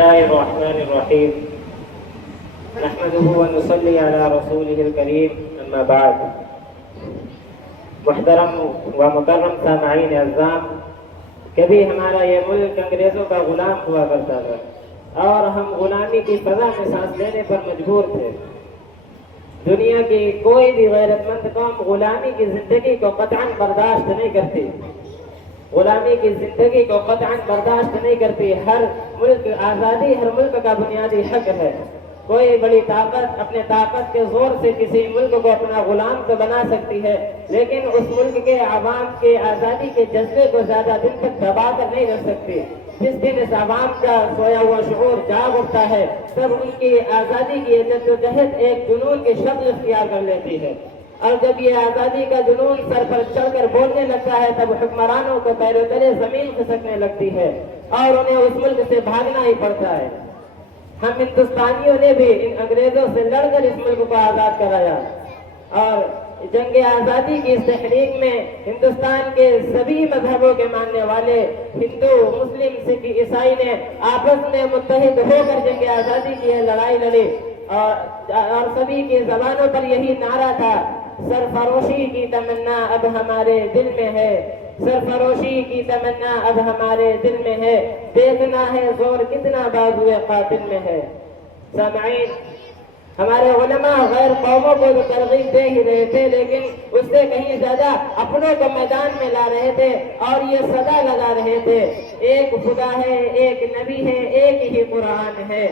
الله الرحمن الرحيم نحمده ونصلي على رسوله الكريم اما بعد محترم و مکرم سامعین اعظام، کبھی ہمارا یہ ملک انگریزوں کا غلام ہوا کرتا تھا اور ہم غلامی کی فضا میں سانس لینے پر مجبور تھے۔ دنیا کی کوئی بھی غیرت مند قوم غلامی کی زندگی کو قطعاً برداشت نہیں کرتی، غلامی کی زندگی کو قطعاً برداشت نہیں کرتی۔ ہر ملک آزادی ہر ملک کا بنیادی حق ہے۔ کوئی بڑی طاقت اپنے طاقت کے زور سے کسی ملک کو اپنا غلام تو بنا سکتی ہے، لیکن اس ملک کے عوام کے آزادی کے جذبے کو زیادہ دن تک دبا کر نہیں رکھ سکتی۔ جس دن اس عوام کا سویا ہوا شعور جاگ اٹھتا ہے، تب ان کی آزادی کی جدوجہد ایک جنون کی شکل اختیار کر لیتی ہے، اور جب یہ آزادی کا جنون سر پر چڑھ کر بولنے لگتا ہے، تب حکمرانوں کو پیروں تلے زمین کھسکنے لگتی ہے اور انہیں اس ملک سے بھاگنا ہی پڑتا ہے۔ ہم ہندوستانیوں نے بھی ان انگریزوں سے لڑ کر اس ملک کو آزاد کرایا، اور جنگ آزادی کی اس تحریک میں ہندوستان کے سبھی مذہبوں کے ماننے والے ہندو، مسلم، سکھ، عیسائی نے آپس میں متحد ہو کر جنگ آزادی کی لڑائی لڑی، اور سبھی کی زبانوں پر یہی نعرہ تھا، سرفروشی کی تمنا اب ہمارے دل میں ہے، سرفروشی کی تمنا اب ہمارے دل میں ہے، دیکھنا ہے زور کتنا بازوئے قاتل میں ہے۔ سامعین، ہمارے علماء غیر قوموں کو تو ترغیب دے ہی رہے تھے، لیکن اس سے کہیں زیادہ اپنوں کو میدان میں لا رہے تھے اور یہ صدا لگا رہے تھے، ایک خدا ہے، ایک نبی ہے، ایک ہی قرآن ہے،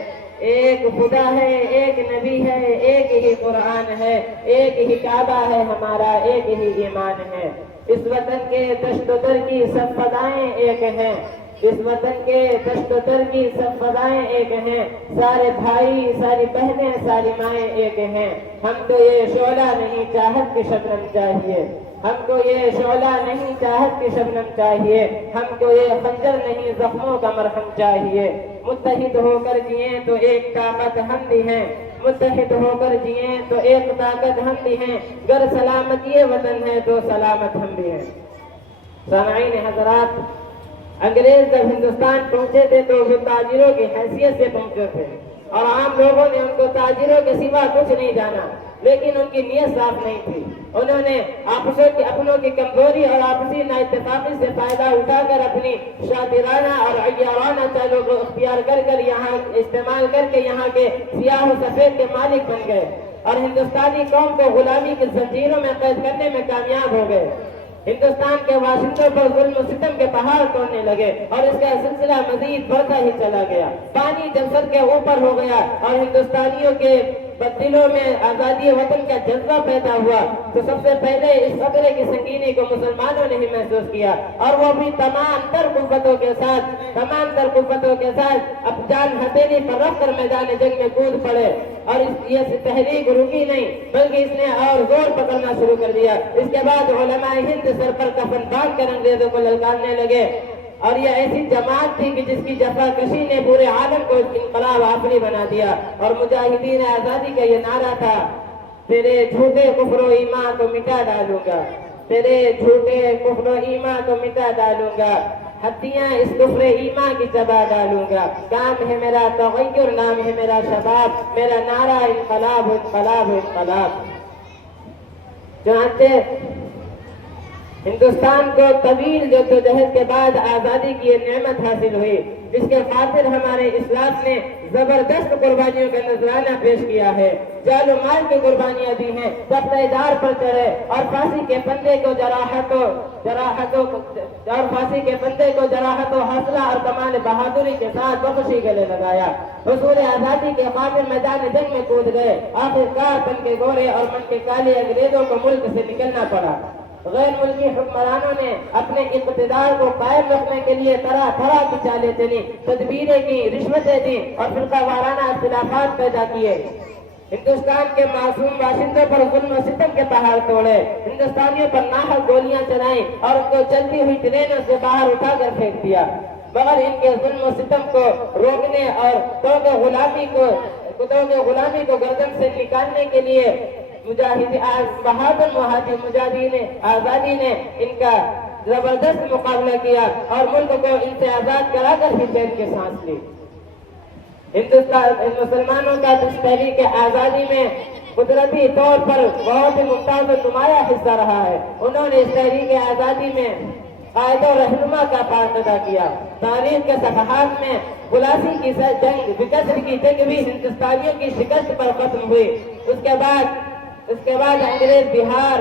ایک خدا ہے، ایک نبی ہے، ایک ہی قرآن ہے، ایک ہی کعبہ ہے ہمارا، ایک ہی ایمان ہے۔ اس وطن کے دشت و در کی سب فضائیں ایک ہیں، اس وطن کے دشت و در کی سب فضائیں ایک ہیں، سارے بھائی، ساری بہنیں، ساری مائیں ایک ہیں۔ ہم کو یہ شعلہ نہیں چاہت کی شبنم چاہیے، ہم کو یہ شعلہ نہیں چاہت کی شبنم چاہیے، ہم کو یہ خنجر نہیں زخموں کا مرہم چاہیے۔ متحد ہو کر جئیں تو ایک طاقت ہم بھی ہیں، متحد ہو کر جئیں تو ایک طاقت ہم بھی ہیں، گر سلامتی وطن ہے تو سلامت ہم بھی ہیں۔ سامعین حضرات، انگریز جب ہندوستان پہنچے تھے تو وہ تاجروں کی حیثیت سے پہنچے تھے، اور عام لوگوں نے ان کو تاجروں کے سوا کچھ نہیں جانا، لیکن ان کی نیت صاف نہیں تھی۔ انہوں نے اپنوں کی کمزوری اور آپسی نااتفاقی سے فائدہ اٹھا کر اپنی شاطرانہ اور عیارانہ چالوں کو اختیار کر یہاں استعمال کر کے یہاں کے سیاہ و سفید کے مالک بن گئے، اور ہندوستانی قوم کو غلامی کی زنجیروں میں قید کرنے میں کامیاب ہو گئے۔ ہندوستان کے باشندوں پر ظلم و ستم کے پہاڑ توڑنے لگے، اور اس کا سلسلہ مزید بڑھتا ہی چلا گیا۔ پانی جب سر کے اوپر ہو گیا اور ہندوستانیوں کے دلوں میں آزادی وطن کا جذبہ پیدا ہوا، تو سب سے پہلے اس خطرے کی سنگینی کو مسلمانوں نے ہی محسوس کیا، اور وہ بھی تمام تر قوتوں کے ساتھ اب جان ہتھیلی پر رکھ کر میدان جنگ میں کود پڑے، اور یہ تحریک رکی نہیں بلکہ اس نے اور زور پکڑنا شروع کر دیا۔ اس کے بعد علماء ہند سر پر کفن باندھ کر انگریزوں کو للکارنے لگے، اور یہ ایسی جماعت تھی کہ جس کی جفا کشی نے پورے عالم کو انقلاب آفری بنا دیا، اور مجاہدین آزادی کا یہ نعرہ تھا، تیرے جھوٹے کفر و ایمان کو مٹا ڈالوں گا، تیرے جھوٹے کفر و ایمان کو مٹا ڈالوں گا، ہتھیاں اس کفر ایمان کی چبا ڈالوں گا، کام ہے میرا تغیر، نام ہے میرا شباب، میرا نعرہ انقلاب انقلاب انقلاب۔ چنانچہ ہندوستان کو طویل جدوجہد کے بعد آزادی کی یہ نعمت حاصل ہوئی، جس کے خاطر ہمارے اسلاف نے زبردست قربانیوں کا نذرانہ پیش کیا ہے، جان و مال کی قربانیاں دی ہیں، تختہ دار پر چڑھے اور پھانسی کے پندے کو جراحت و حوصلہ اور کمال بہادری کے ساتھ بخوشی گلے لگایا، حصول آزادی کے خاطر میدان جنگ میں کود گئے، آخرکار تن کے گورے اور من کے کالے انگریزوں کو ملک سے نکلنا پڑا۔ غیر ملکی حکمرانوں نے اپنے اقتدار کو قائم رکھنے کے لیے طرح طرح کی چالیں چلی، تدبیریں کی، رشوتیں دی اور فرقہ وارانہ اختلافات پیدا کیے۔ ہندوستان کے معصوم باشندوں پر ظلم و ستم کے پہاڑ توڑے، ہندوستانیوں پر ناحق گولیاں چلائیں اور ان کو چلتی ہوئی ٹرینوں سے باہر اٹھا کر پھینک دیا، مگر ان کے ظلم و ستم کو روکنے اور توغ غلامی کو گردن سے نکالنے کے لیے بہادر مجاہدین آزادی نے ان کا زبردست مقابلہ کیا اور ملک کو ان سے آزاد کرا کر ہی چین کی سانس لی۔ مسلمانوں کا اس تحریک آزادی میں قدرتی طور پر بہت ہی ممتاز و نمایاں حصہ رہا ہے۔ انہوں نے اس تحریک آزادی میں قائد و رہنما کا پارٹ ادا کیا۔ تاریخ کے صفحات میں پلاسی کی جنگ، بکسر کی جنگ بھی ہندوستانیوں کی شکست پر ختم ہوئی۔ اس کے بعد انگریز بہار،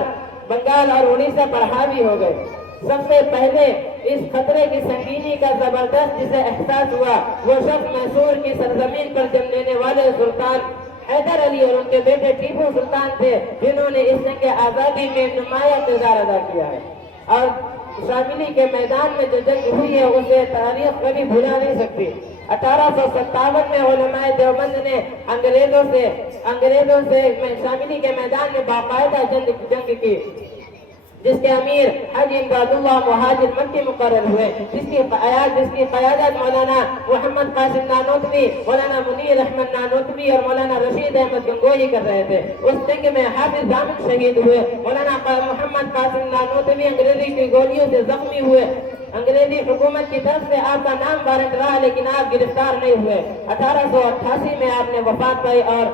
بنگال اور اڑیسہ پر حاوی ہو گئے۔ سب سے پہلے اس خطرے کی سنگینی کا زبردست جسے احساس ہوا وہ شخص میسور کی سرزمین پر جم لینے والے سلطان حیدر علی اور ان کے بیٹے ٹیپو سلطان تھے، جنہوں نے اس جنگ آزادی میں نمایاں کردار ادا کیا ہے۔ اور شاملی کے میدان میں جو جنگ ہوئی ہے اسے تاریخ کبھی بھلا نہیں سکتی۔ 1857 میں علماء دیوبند نے انگریزوں سے شاملی کے میدان میں باقاعدہ جنگ کی، جس کے امیر حاجی امداد اللہ مہاجر مکی مقرر ہوئے، جس کی قیادت مولانا محمد قاسم نانوتوی، مولانا منیر احمد نانوتوی اور مولانا رشید احمد گنگوہی کر رہے تھے۔ اس جنگ میں حافظ ضامن شہید ہوئے۔ مولانا محمد قاسم نانوتوی انگریزی کی گولیوں سے زخمی ہوئے۔ انگریزی حکومت کی طرف سے آپ کا نام وارنٹ رہا لیکن آپ گرفتار نہیں ہوئے۔ 1888 میں آپ نے وفات پائی اور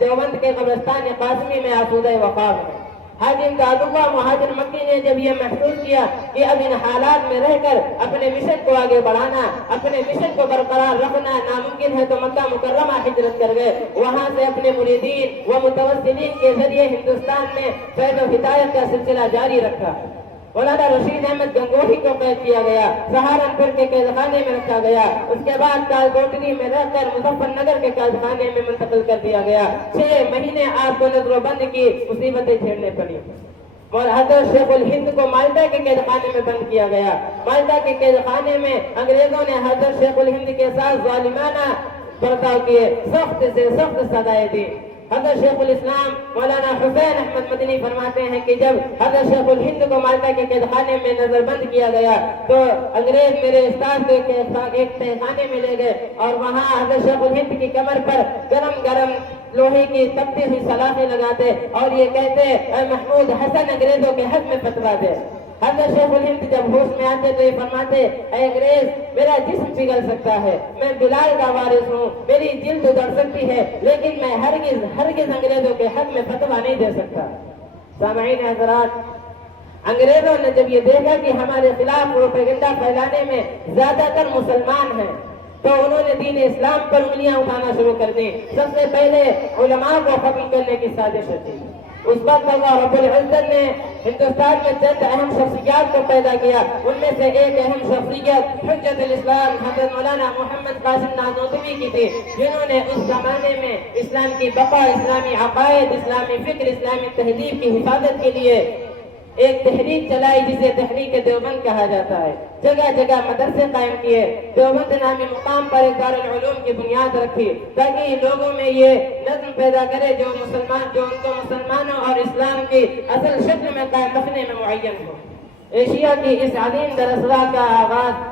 دیوبند کے قبرستان قاسمی میں آسودہ وفات ہے۔ حاجی امداد اللہ مہاجر مکی نے جب یہ محسوس کیا کہ اب ان حالات میں رہ کر اپنے مشن کو آگے بڑھانا، اپنے مشن کو برقرار رکھنا ناممکن ہے تو مکہ مکرمہ ہجرت کر گئے۔ وہاں سے اپنے مریدین و متوسلین کے ذریعے ہندوستان میں فیض و ہدایت کا سلسلہ جاری رکھا۔ مولانا رشید احمد گنگوہی کو قید کیا گیا، سہارنپور کے قید خانے میں رکھا گیا۔ اس کے بعد کالکوٹری میں رہ کر مظفر نگر کے قید خانے میں منتقل کر دیا گیا۔ 6 مہینے آپ کو نظر و بند کی مصیبتیں جھیلنے پڑی۔ اور حضرت شیخ الہند کو مالٹا کے قید خانے میں بند کیا گیا۔ مالٹا کے قید خانے میں انگریزوں نے حضرت شیخ الہند کے ساتھ ظالمانہ برتاؤ کیے، سخت سے سخت سزائیں دی۔ حضرت شیخ الاسلام مولانا حسین احمد مدنی فرماتے ہیں کہ جب حضرت شیخ الہند کو مالٹا کے قید خانے میں نظر بند کیا گیا تو انگریز میرے استاد کو ایک تہہ خانے میں لے گئے اور وہاں حضرت شیخ الہند کی کمر پر گرم گرم لوہے کی تپتی ہوئی سلاخیں لگاتے اور یہ کہتے اے محمود حسن انگریزوں کے حق میں فتوا دے۔ حضرت شیخ الہند جب ہوش میں آتے تو یہ فرماتے اے انگریز میرا جسم پگھل سکتا ہے، میں بلال کا وارث ہوں، میری جلد ادھڑ سکتی ہے لیکن میں ہرگز انگریزوں کے حق میں فتوا نہیں دے سکتا۔ سامعین حضرات، انگریزوں نے جب یہ دیکھا کہ ہمارے خلاف پروپیگنڈا پھیلانے میں زیادہ تر مسلمان ہیں تو انہوں نے دین اسلام پر انگلیاں اٹھانا شروع کر دی۔ سب سے پہلے علماء کو ختم کرنے کی سازش تھی۔ اس وقت اللہ رب العزت نے ہندوستان میں چند اہم شخصیات کو پیدا کیا۔ ان میں سے ایک اہم شخصیت حجت الاسلام حضرت مولانا محمد قاسم نانوتوی کی تھی، جنہوں نے اس زمانے میں اسلام کی بقا، اسلامی عقائد، اسلامی فکر، اسلامی تہذیب کی حفاظت کے لیے ایک تحریک چلائی جسے تحریک دیوبند کہا جاتا ہے۔ جگہ جگہ مدرسے قائم کیے، دیوبند نامی مقام پر ایک دارالعلوم کی بنیاد رکھی تاکہ لوگوں میں یہ نظم پیدا کرے جو ان کو مسلمانوں اور اسلام کی اصل شکل میں قائم رکھنے میں معین ہو۔ ایشیا کی اس عظیم درسگاہ کا آغاز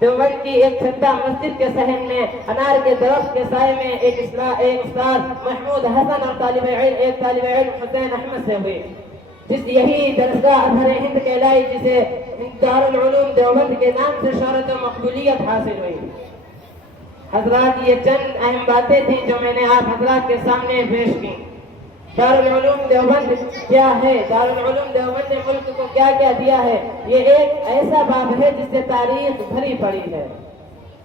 دیوبند کی ایک چھتا مسجد کے صحن میں انار کے درخت کے سائے میں ایک استاد محمود حسن اور ایک طالب علم حسین احمد سے ہوئی، یہی درسگاہ ازہر ہند کہلائی، جسے دارالعلوم دیوبند کے نام سے شہرت و مقبولیت حاصل ہوئی۔ حضرات، یہ چند اہم باتیں تھیں جو میں نے آپ حضرات کے سامنے پیش کی۔ دارالعلوم دیوبند کیا ہے؟ دارالعلوم دیوبند نے ملک کو کیا کیا دیا ہے؟ یہ ایک ایسا باب ہے جس سے تاریخ بھری پڑی ہے۔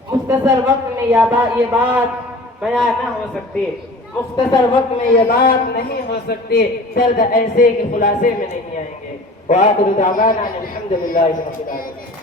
مختصر وقت میں یہ بات بیان نہ ہو سکتی، مختصر وقت میں یہ بات نہیں ہو سکتی، سرد ایسے کہ خلاصے میں نہیں آئیں گے۔ وآخر دعوانا الحمدللہ رب العالمین۔